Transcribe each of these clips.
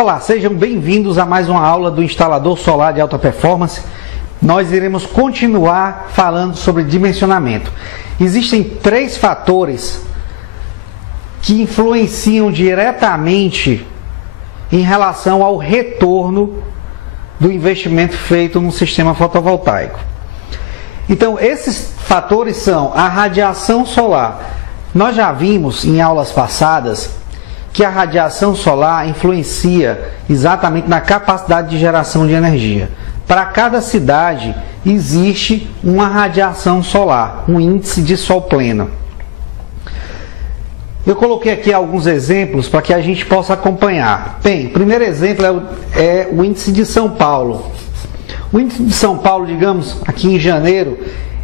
Olá, sejam bem-vindos a mais uma aula do instalador solar de alta performance. Nós iremos continuar falando sobre dimensionamento. Existem 3 fatores que influenciam diretamente em relação ao retorno do investimento feito no sistema fotovoltaico. Então, esses fatores são a radiação solar. Nós já vimos em aulas passadas que a radiação solar influencia exatamente na capacidade de geração de energia. Para cada cidade existe uma radiação solar, um índice de sol pleno. Eu coloquei aqui alguns exemplos para que a gente possa acompanhar. Bem, o primeiro exemplo é o índice de São Paulo. O índice de São Paulo, digamos, aqui em janeiro,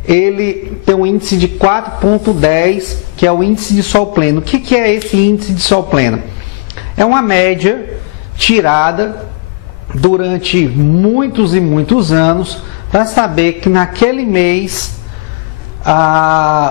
ele tem um índice de 4,10, que é o índice de sol pleno. O que é esse índice de sol pleno? É uma média tirada durante muitos e muitos anos para saber que naquele mês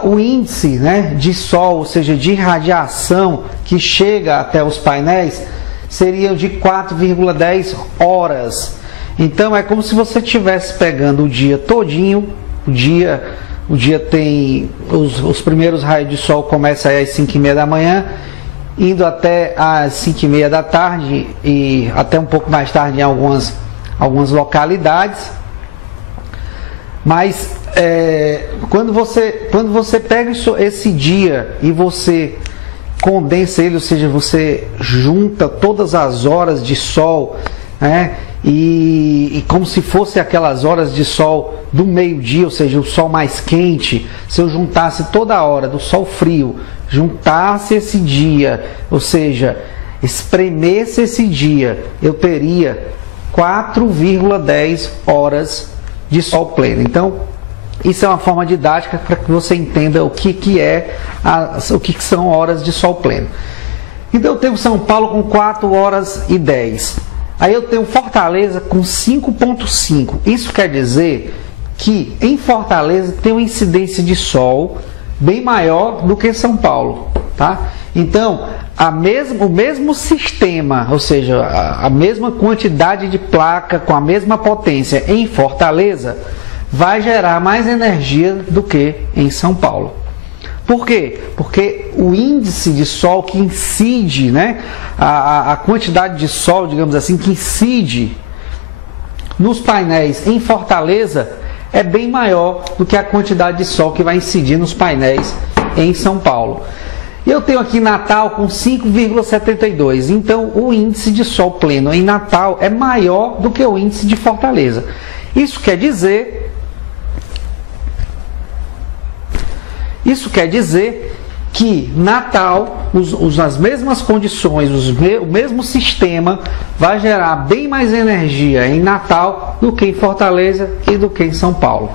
o índice, de sol, ou seja, de radiação que chega até os painéis, seria de 4,10 horas. Então é como se você estivesse pegando o dia todinho. O dia tem os primeiros raios de sol começam aí às 5h30 da manhã, indo até às 5h30 da tarde e até um pouco mais tarde em algumas localidades. Mas quando você pega esse dia e você condensa ele, ou seja, você junta todas as horas de sol, e como se fosse aquelas horas de sol do meio-dia, ou seja, o sol mais quente, se eu juntasse toda a hora do sol frio, juntasse esse dia, ou seja, espremesse esse dia, eu teria 4,10 horas de sol pleno. Então, isso é uma forma didática para que você entenda o que são horas de sol pleno. Então, eu tenho São Paulo com 4h10. Aí eu tenho Fortaleza com 5,5. Isso quer dizer que em Fortaleza tem uma incidência de sol bem maior do que São Paulo, tá? Então, o mesmo sistema, ou seja, a mesma quantidade de placa com a mesma potência em Fortaleza vai gerar mais energia do que em São Paulo. Por quê? Porque o índice de sol que incide, a quantidade de sol, digamos assim, que incide nos painéis em Fortaleza é bem maior do que a quantidade de sol que vai incidir nos painéis em São Paulo. Eu tenho aqui Natal com 5,72, então o índice de sol pleno em Natal é maior do que o índice de Fortaleza. Isso quer dizer que Natal, as mesmas condições, o mesmo sistema vai gerar bem mais energia em Natal do que em Fortaleza e do que em São Paulo.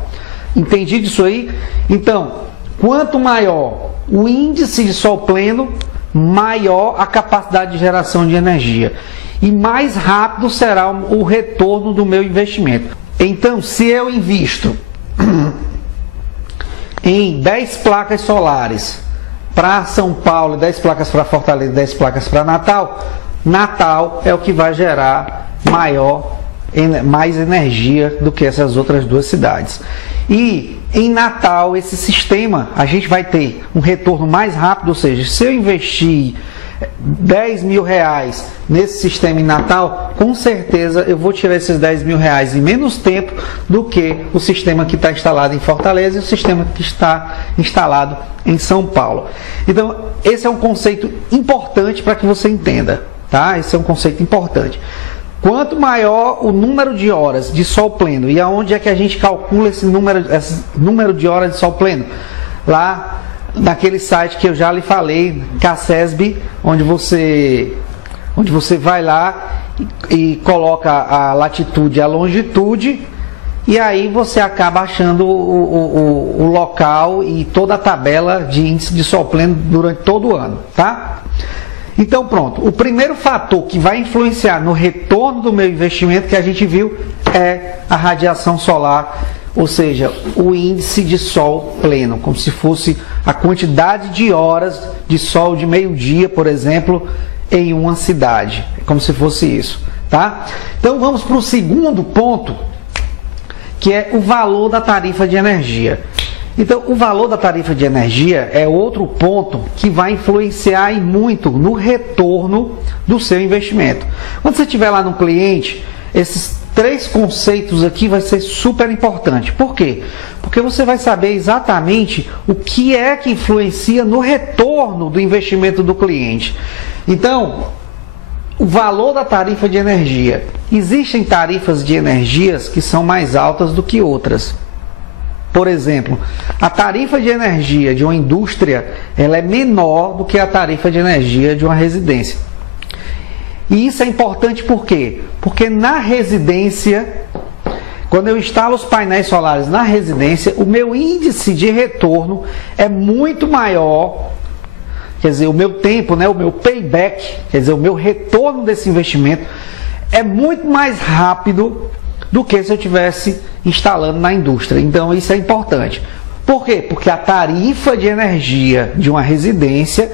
Entendi disso aí? Então, quanto maior o índice de sol pleno, maior a capacidade de geração de energia. E mais rápido será o retorno do meu investimento. Então, se eu invisto em 10 placas solares para São Paulo, 10 placas para Fortaleza, 10 placas para Natal, Natal é o que vai gerar mais energia do que essas outras 2 cidades. E em Natal, esse sistema, a gente vai ter um retorno mais rápido, ou seja, se eu investir 10 mil reais nesse sistema em Natal, com certeza eu vou tirar esses 10 mil reais em menos tempo do que o sistema que está instalado em Fortaleza e o sistema que está instalado em São Paulo. Então, esse é um conceito importante para que você entenda, tá? Esse é um conceito importante. Quanto maior o número de horas de sol pleno, e aonde é que a gente calcula esse número de horas de sol pleno? Lá naquele site que eu já lhe falei, CACESB, onde você vai lá e coloca a latitude e a longitude, e aí você acaba achando o local e toda a tabela de índice de sol pleno durante todo o ano, tá? Então pronto, o primeiro fator que vai influenciar no retorno do meu investimento que a gente viu é a radiação solar, ou seja, o índice de sol pleno, como se fosse a quantidade de horas de sol de meio-dia, por exemplo, em uma cidade. É como se fosse isso, tá? Então vamos para o segundo ponto, que é o valor da tarifa de energia. Então, o valor da tarifa de energia é outro ponto que vai influenciar e muito no retorno do seu investimento. Quando você estiver lá no cliente, esses 3 conceitos aqui vai ser super importante. Por quê? Porque você vai saber exatamente o que é que influencia no retorno do investimento do cliente. Então, o valor da tarifa de energia. Existem tarifas de energias que são mais altas do que outras. Por exemplo, a tarifa de energia de uma indústria, ela é menor do que a tarifa de energia de uma residência. E isso é importante por quê? Porque na residência, quando eu instalo os painéis solares na residência, o meu índice de retorno é muito maior. Quer dizer, o meu tempo, né, o meu payback, quer dizer, o meu retorno desse investimento é muito mais rápido do que se eu estivesse instalando na indústria. Então isso é importante. Por quê? Porque a tarifa de energia de uma residência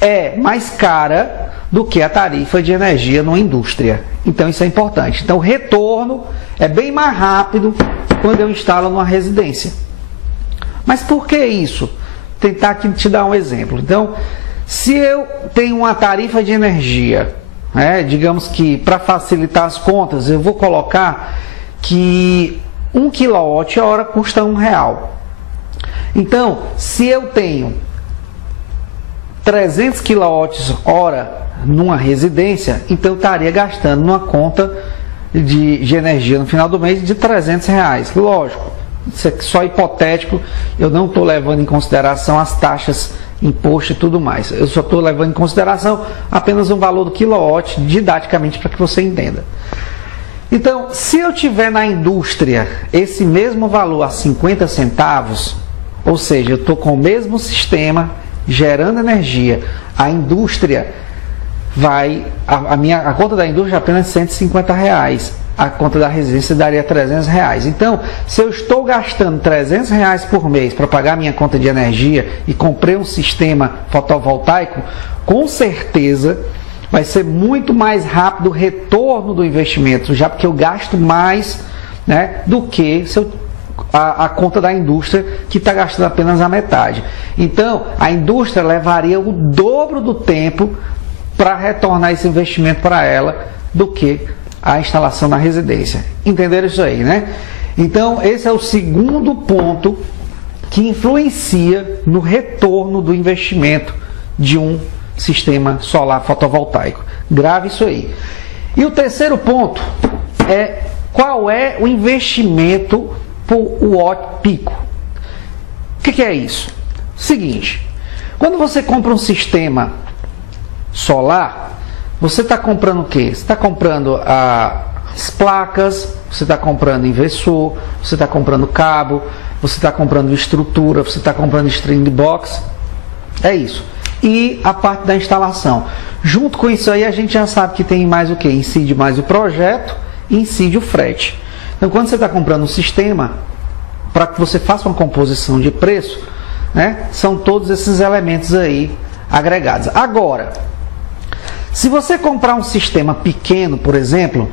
é mais cara do que a tarifa de energia numa indústria. Então isso é importante. Então o retorno é bem mais rápido quando eu instalo numa residência. Mas por que isso? Vou tentar aqui te dar um exemplo. Então, se eu tenho uma tarifa de energia, digamos que para facilitar as contas, eu vou colocar que 1 kWh custa R$1. Então, se eu tenho 300 kWh numa residência, então eu estaria gastando numa conta de energia no final do mês de R$300. Lógico, isso é só hipotético, eu não estou levando em consideração as taxas, imposto e tudo mais. Eu só estou levando em consideração apenas o valor do quilowatt, didaticamente, para que você entenda. Então, se eu tiver na indústria esse mesmo valor a 50 centavos, ou seja, eu estou com o mesmo sistema gerando energia, a indústria vai, a conta da indústria é apenas R$150, a conta da residência daria R$300. Então, se eu estou gastando R$300 por mês para pagar minha conta de energia e comprei um sistema fotovoltaico, com certeza vai ser muito mais rápido o retorno do investimento, já porque eu gasto mais, né, do que se eu, a conta da indústria, que está gastando apenas a metade. Então, a indústria levaria o dobro do tempo para retornar esse investimento para ela do que a instalação na residência. Entenderam isso aí, né? Então, esse é o segundo ponto que influencia no retorno do investimento de um sistema solar fotovoltaico. Grave isso aí. E o terceiro ponto é qual é o investimento por watt pico. O que é isso? Seguinte, quando você compra um sistema solar, você está comprando o quê? Você está comprando as placas, você está comprando inversor, você está comprando cabo, você está comprando estrutura, você está comprando string box. É isso. E a parte da instalação. Junto com isso aí, a gente já sabe que tem mais o que? Incide mais o projeto e incide o frete. Então, quando você está comprando um sistema, para que você faça uma composição de preço, né, são todos esses elementos aí agregados. Agora, se você comprar um sistema pequeno, por exemplo,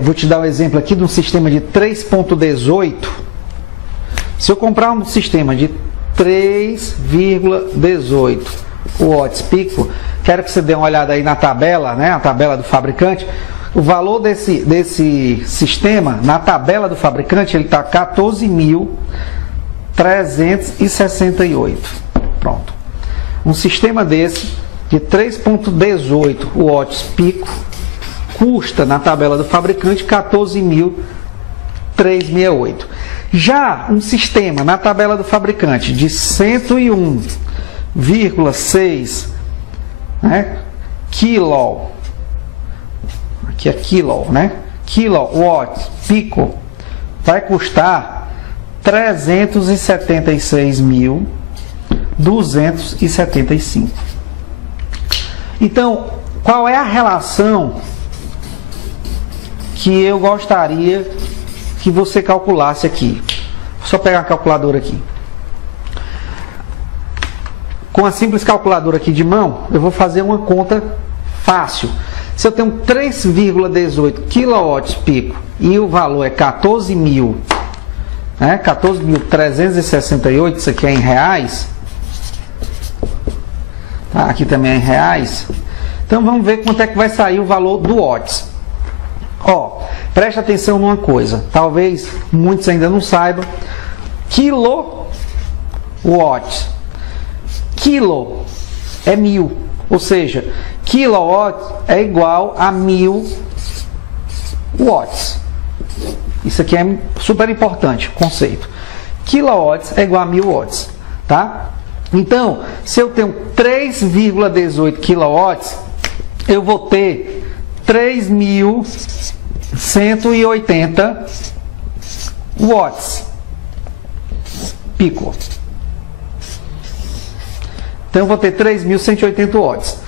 vou te dar um exemplo aqui de um sistema de 3.18. Se eu comprar um sistema de 3,18 watts pico, quero que você dê uma olhada aí na tabela, né, a tabela do fabricante. O valor desse sistema, na tabela do fabricante, ele está 14.368. Pronto. Um sistema desse, de 3.18 watts pico, custa, na tabela do fabricante, 14.368. Já um sistema, na tabela do fabricante, de 101,6, né, quilo, aqui é quilo, né? Kilowatts pico, vai custar 376.275. Então, qual é a relação que eu gostaria que você calculasse aqui? Vou só pegar a calculadora aqui. Com a simples calculadora aqui de mão, eu vou fazer uma conta Fácil. Se eu tenho 3,18 kW pico e o valor é 14.000, né? 14.368, isso aqui é em reais. Tá? Aqui também é em reais. Então vamos ver quanto é que vai sair o valor do watts. Ó, preste atenção numa coisa, talvez muitos ainda não saibam. Kilowatt. Quilo é 1000, ou seja, kilowatt é igual a 1000 watts. Isso aqui é super importante, o conceito. Kilowatts é igual a 1000 watts, tá? Então, se eu tenho 3,18 kilowatts, eu vou ter 3.180 watts pico. Então eu vou ter 3.180 watts.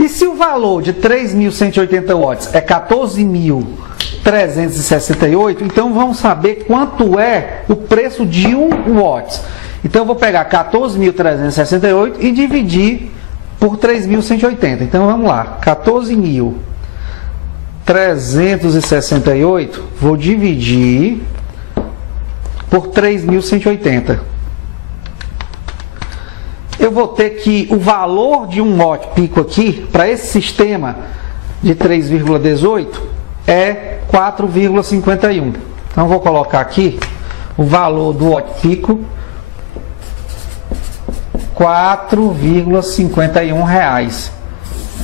E se o valor de 3.180 watts é 14.368, então vamos saber quanto é o preço de 1 watt. Então eu vou pegar 14.368 e dividir por 3.180. Então vamos lá, 14.368, vou dividir por 3.180. Eu vou ter que o valor de 1 watt pico aqui, para esse sistema de 3,18, é 4,51. Então vou colocar aqui o valor do watt pico, R$4,51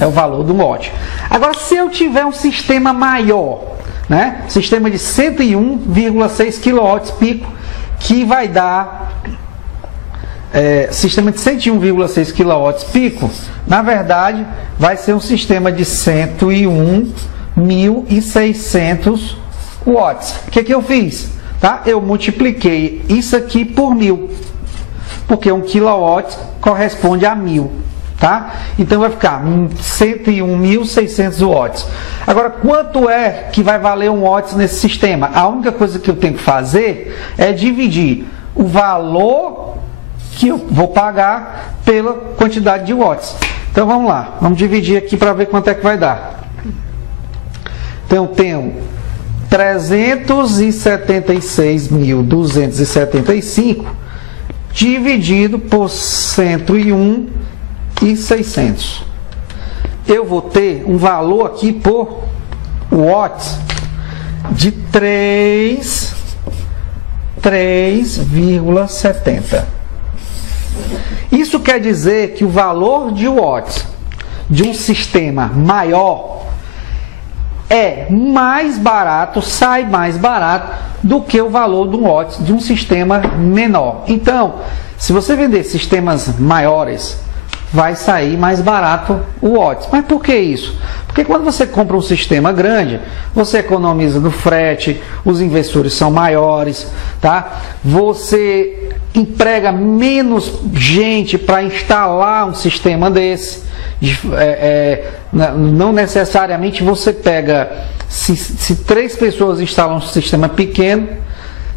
é o valor do watt. Agora, se eu tiver um sistema maior, né? Sistema de 101,6 kW pico, que vai dar sistema de 101,6 kW pico, na verdade vai ser um sistema de 101.600 watts. O que eu fiz? Tá? Eu multipliquei isso aqui por 1000, porque 1 kW corresponde a 1000, tá? Então vai ficar 101.600 watts. Agora, quanto é que vai valer 1 watts nesse sistema? A única coisa que eu tenho que fazer é dividir o valor que eu vou pagar pela quantidade de watts. Então vamos lá, vamos dividir aqui para ver quanto é que vai dar. Então eu tenho 376.275 dividido por 101.600. Eu vou ter um valor aqui por watts de 3,70. Isso quer dizer que o valor de watts de um sistema maior é mais barato, sai mais barato do que o valor de um watt de um sistema menor. Então, se você vender sistemas maiores, vai sair mais barato o watt. Mas por que isso? Porque quando você compra um sistema grande, você economiza no frete, os investidores são maiores, tá? Você emprega menos gente para instalar um sistema desse. Não necessariamente você pega, se 3 pessoas instalam um sistema pequeno,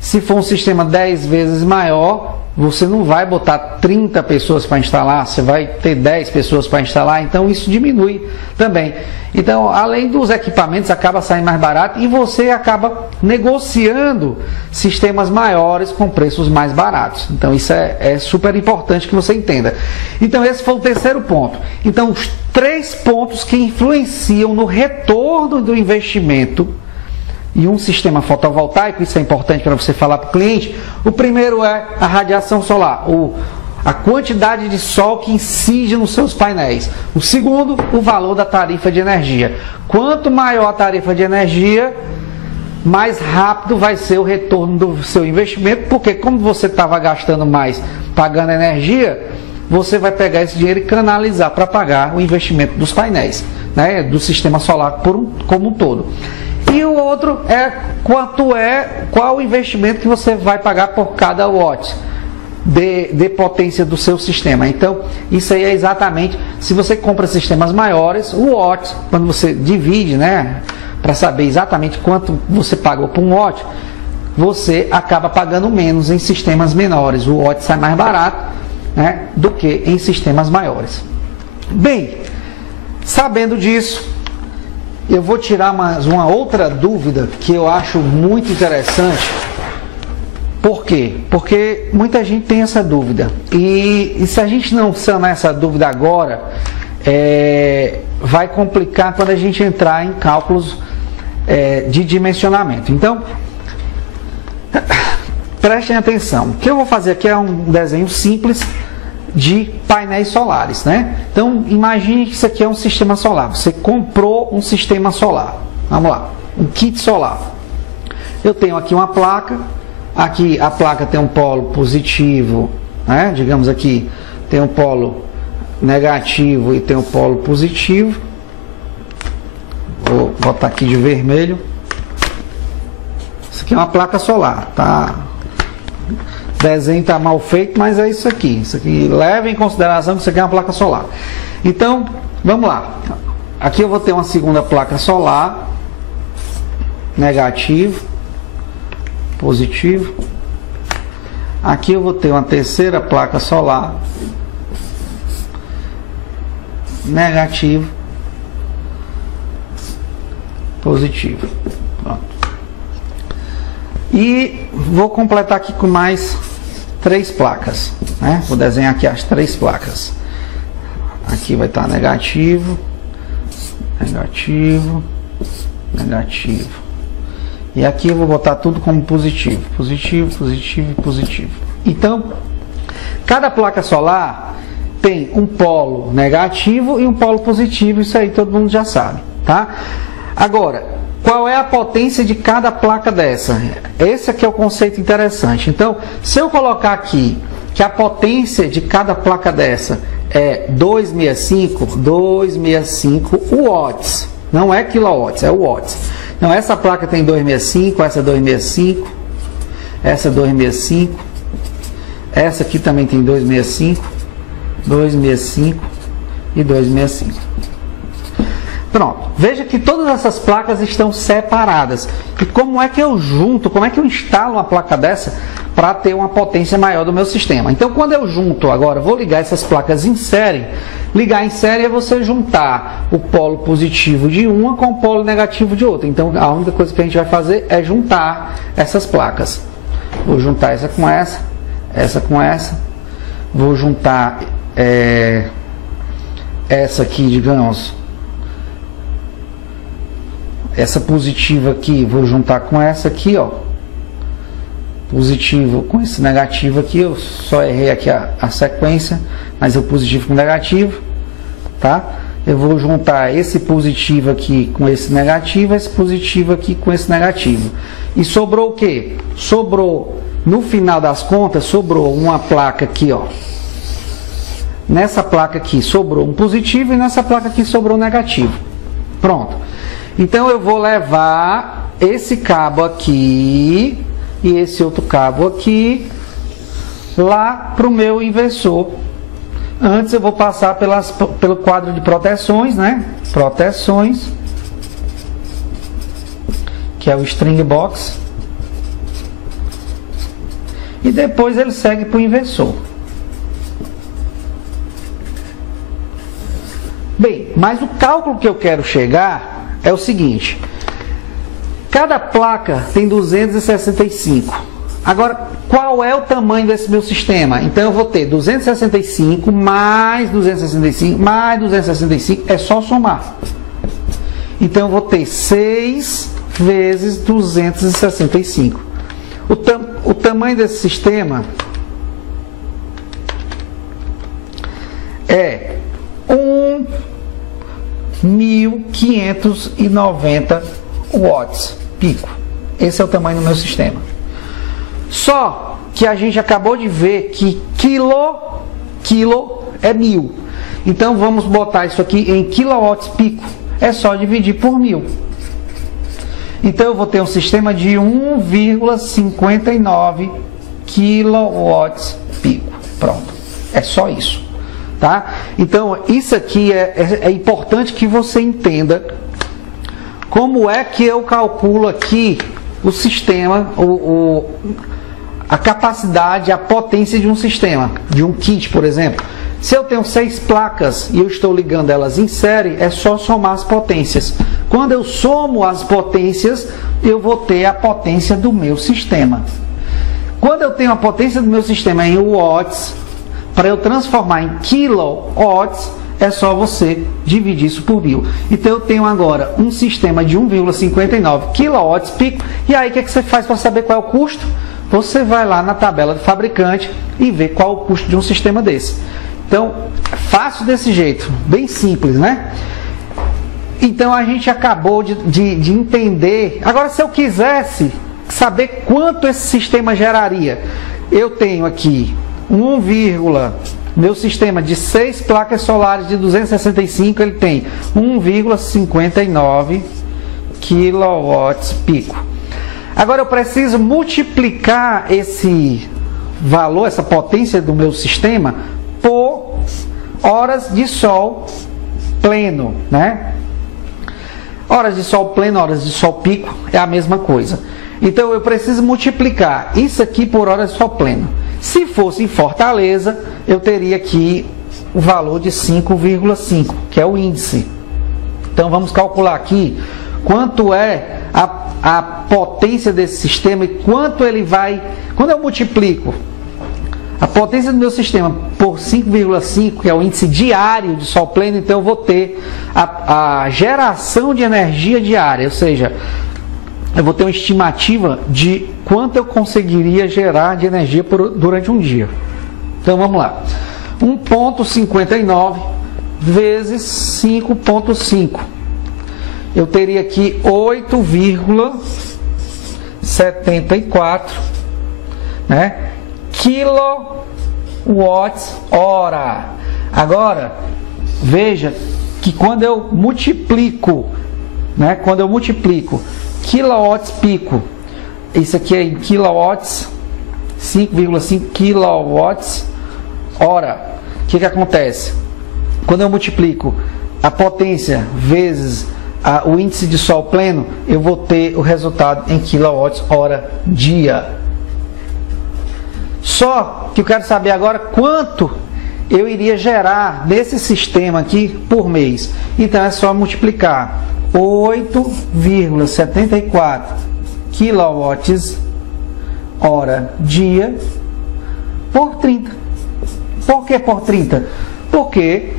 se for um sistema 10 vezes maior, você não vai botar 30 pessoas para instalar, você vai ter 10 pessoas para instalar, então isso diminui também. Então, além dos equipamentos, acaba saindo mais barato e você acaba negociando sistemas maiores com preços mais baratos. Então, isso é super importante que você entenda. Então, esse foi o terceiro ponto. Então, os 3 pontos que influenciam no retorno do investimento e um sistema fotovoltaico, isso é importante para você falar para o cliente. O primeiro é a radiação solar, a quantidade de sol que incide nos seus painéis. O segundo, o valor da tarifa de energia. Quanto maior a tarifa de energia, mais rápido vai ser o retorno do seu investimento, porque como você estava gastando mais pagando energia, você vai pegar esse dinheiro e canalizar para pagar o investimento dos painéis, né, do sistema solar como um todo. E o outro é qual o investimento que você vai pagar por cada watt de potência do seu sistema. Então, isso aí é exatamente, se você compra sistemas maiores, o watt, quando você divide, né, para saber exatamente quanto você pagou por um watt, você acaba pagando menos em sistemas menores. O watt sai mais barato, né, do que em sistemas maiores. Bem, Sabendo disso, eu vou tirar mais uma outra dúvida que eu acho muito interessante. Por quê? Porque muita gente tem essa dúvida. E se a gente não sanar essa dúvida agora, vai complicar quando a gente entrar em cálculos de dimensionamento. Então, prestem atenção. O que eu vou fazer aqui é um desenho simples de painéis solares, né? Então, imagine que isso aqui é um sistema solar. Você comprou um sistema solar. Vamos lá, um kit solar. Eu tenho aqui uma placa. Aqui a placa tem um polo positivo, né? Digamos aqui, tem um polo negativo e tem um polo positivo. Vou botar aqui de vermelho. Isso aqui é uma placa solar, tá? O desenho está mal feito, mas é isso aqui. Isso aqui, leva em consideração que isso aqui é uma placa solar. Então, vamos lá. Aqui eu vou ter uma segunda placa solar, negativo, positivo. Aqui eu vou ter uma terceira placa solar, negativo, positivo. Pronto. E vou completar aqui com mais 3 placas, né? Vou desenhar aqui as 3 placas. Aqui vai estar negativo, negativo, negativo. E aqui eu vou botar tudo como positivo, positivo, positivo e positivo. Então, cada placa solar tem um polo negativo e um polo positivo, isso aí todo mundo já sabe, tá? Agora, qual é a potência de cada placa dessa? Esse aqui é o conceito interessante. Então, se eu colocar aqui que a potência de cada placa dessa é 265 watts, não é quilowatts, é watts. Então, essa placa tem 265, essa 265, essa 265, essa aqui também tem 265, 265 e 265. Pronto, veja que todas essas placas estão separadas. E como é que eu junto, como é que eu instalo uma placa dessa para ter uma potência maior do meu sistema? Então, quando eu junto agora, vou ligar essas placas em série. Ligar em série é você juntar o polo positivo de uma com o polo negativo de outra. Então, a única coisa que a gente vai fazer é juntar essas placas. Vou juntar essa com essa com essa. Vou juntar essa aqui, digamos, essa positiva aqui, vou juntar com essa aqui, ó. Positivo com esse negativo aqui, eu só errei aqui a sequência, mas é o positivo com o negativo, tá? Eu vou juntar esse positivo aqui com esse negativo, esse positivo aqui com esse negativo. E sobrou o quê? Sobrou, no final das contas, sobrou uma placa aqui, ó. Nessa placa aqui sobrou um positivo e nessa placa aqui sobrou um negativo. Pronto. Então eu vou levar esse cabo aqui e esse outro cabo aqui lá para o meu inversor. Antes eu vou passar pelo quadro de proteções, né? Proteções, que é o string box. E depois ele segue para o inversor. Bem, mas o cálculo que eu quero chegar é o seguinte: cada placa tem 265. Agora, qual é o tamanho desse meu sistema? Então eu vou ter 265 mais 265 mais 265, é só somar. Então eu vou ter 6 vezes 265. O tamanho desse sistema é 1.590 watts pico. Esse é o tamanho do meu sistema. Só que a gente acabou de ver que quilo é 1000. Então vamos botar isso aqui em quilowatts pico. É só dividir por 1000. Então eu vou ter um sistema de 1,59 quilowatts pico. Pronto. É só isso. Tá? Então isso aqui é importante que você entenda como é que eu calculo aqui o sistema, a capacidade, a potência de um sistema, de um kit, por exemplo. Se eu tenho 6 placas e eu estou ligando elas em série, é só somar as potências. Quando eu somo as potências, eu vou ter a potência do meu sistema. Quando eu tenho a potência do meu sistema em watts, para eu transformar em kilowatts, é só você dividir isso por 1000. Então eu tenho agora um sistema de 1,59 kW pico. E aí o que você faz para saber qual é o custo? Você vai lá na tabela do fabricante e vê qual é o custo de um sistema desse. Então, fácil desse jeito, bem simples, né? Então a gente acabou de entender. Agora, se eu quisesse saber quanto esse sistema geraria, eu tenho aqui meu sistema de 6 placas solares de 265, ele tem 1,59 kW pico. Agora eu preciso multiplicar esse valor, essa potência do meu sistema, por horas de sol pleno, né? Horas de sol pleno, horas de sol pico é a mesma coisa. Então eu preciso multiplicar isso aqui por horas de sol pleno. Se fosse em Fortaleza, eu teria aqui o valor de 5,5, que é o índice. Então vamos calcular aqui quanto é a potência desse sistema e quanto ele vai... Quando eu multiplico a potência do meu sistema por 5,5, que é o índice diário de sol pleno, então eu vou ter a geração de energia diária, ou seja, eu vou ter uma estimativa de quanto eu conseguiria gerar de energia durante um dia. Então vamos lá. 1,59 vezes 5,5. Eu teria aqui 8,74, né? Quilowatts-hora. Agora, veja que quando eu multiplico, né? Quando eu multiplico quilowatts pico, isso aqui é em quilowatts, 5,5 quilowatts hora. O que acontece? Quando eu multiplico a potência vezes o índice de sol pleno, eu vou ter o resultado em quilowatts hora dia. Só que eu quero saber agora quanto eu iria gerar nesse sistema aqui por mês. Então é só multiplicar 8,74 kWh dia por 30. Por que por 30? Porque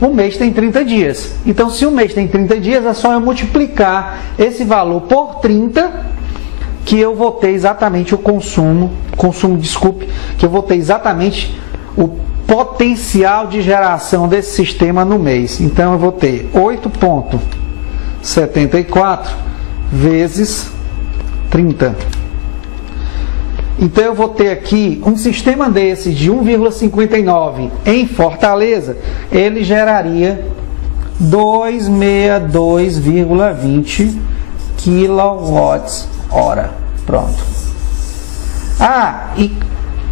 o mês tem 30 dias. Então, se o mês tem 30 dias, é só eu multiplicar esse valor por 30, que eu vou ter exatamente o que eu vou ter exatamente o potencial de geração desse sistema no mês. Então, eu vou ter 8,74 vezes 30. Então eu vou ter aqui um sistema desse de 1,59 em Fortaleza, ele geraria 262,20 kWh. Pronto.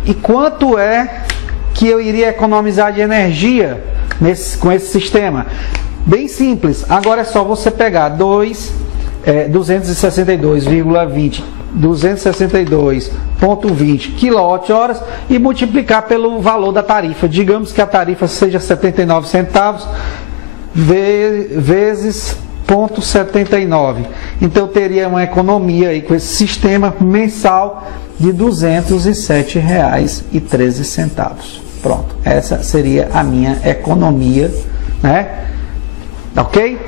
E quanto é que eu iria economizar de energia com esse sistema? Bem simples. Agora é só você pegar 262,20 kWh e multiplicar pelo valor da tarifa. Digamos que a tarifa seja 79 centavos vezes 0,79. Então eu teria uma economia aí com esse sistema mensal de R$ 207,13. Pronto, essa seria a minha economia, né? Ok?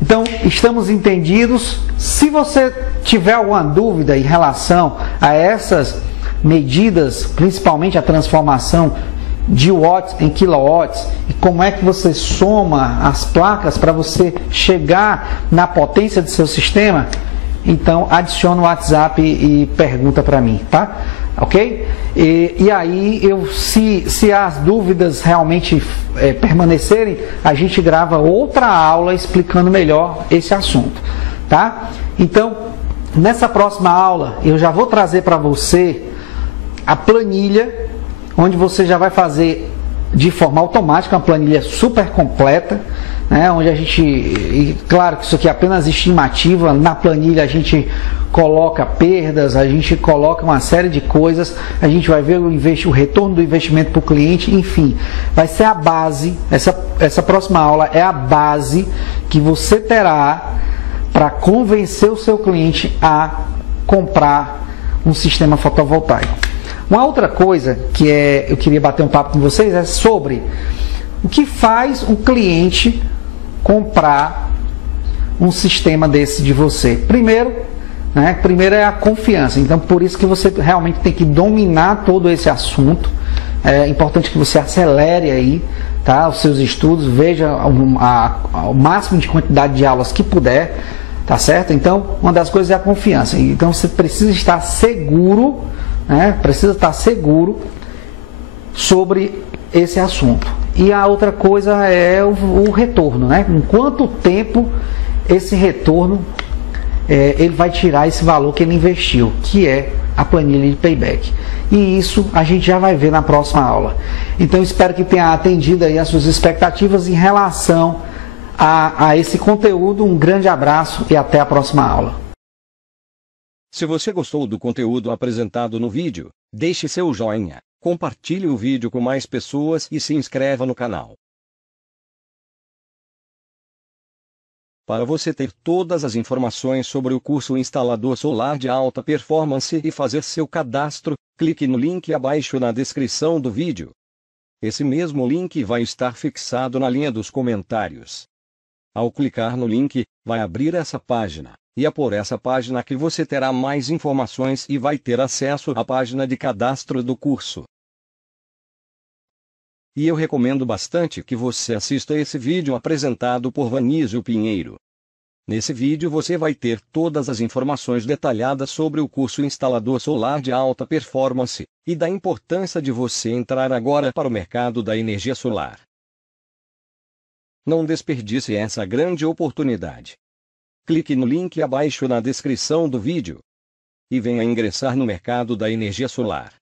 Então, estamos entendidos. Se você tiver alguma dúvida em relação a essas medidas, principalmente a transformação de watts em kilowatts, e como é que você soma as placas para você chegar na potência do seu sistema, então adiciona o WhatsApp e pergunta para mim, tá? Ok? E aí, se as dúvidas realmente permanecerem, a gente grava outra aula explicando melhor esse assunto, tá? Então, nessa próxima aula, eu já vou trazer para você a planilha, onde você já vai fazer de forma automática, uma planilha super completa, né, onde a gente, e claro que isso aqui é apenas estimativa, na planilha a gente coloca perdas, a gente coloca uma série de coisas, a gente vai ver o retorno do investimento para o cliente, enfim, vai ser a base, essa próxima aula é a base que você terá para convencer o seu cliente a comprar um sistema fotovoltaico. Uma outra coisa que eu queria bater um papo com vocês é sobre o que faz um cliente comprar um sistema desse de você. Primeiro é a confiança. Então, por isso que você realmente tem que dominar todo esse assunto. É importante que você acelere aí, tá, os seus estudos, veja o máximo de quantidade de aulas que puder, tá certo? Então, uma das coisas é a confiança. Então, você precisa estar seguro, né? Precisa estar seguro sobre esse assunto. E a outra coisa é o retorno, né? Em quanto tempo esse retorno ele vai tirar esse valor que ele investiu, que é a planilha de payback. E isso a gente já vai ver na próxima aula. Então espero que tenha atendido aí as suas expectativas em relação a esse conteúdo. Um grande abraço e até a próxima aula. Se você gostou do conteúdo apresentado no vídeo, deixe seu joinha, compartilhe o vídeo com mais pessoas e se inscreva no canal. Para você ter todas as informações sobre o curso Instalador Solar de Alta Performance e fazer seu cadastro, clique no link abaixo na descrição do vídeo. Esse mesmo link vai estar fixado na linha dos comentários. Ao clicar no link, vai abrir essa página, e é por essa página que você terá mais informações e vai ter acesso à página de cadastro do curso. E eu recomendo bastante que você assista esse vídeo apresentado por Vanísio Pinheiro. Nesse vídeo você vai ter todas as informações detalhadas sobre o curso Instalador Solar de Alta Performance, e da importância de você entrar agora para o mercado da energia solar. Não desperdice essa grande oportunidade. Clique no link abaixo na descrição do vídeo e venha ingressar no mercado da energia solar.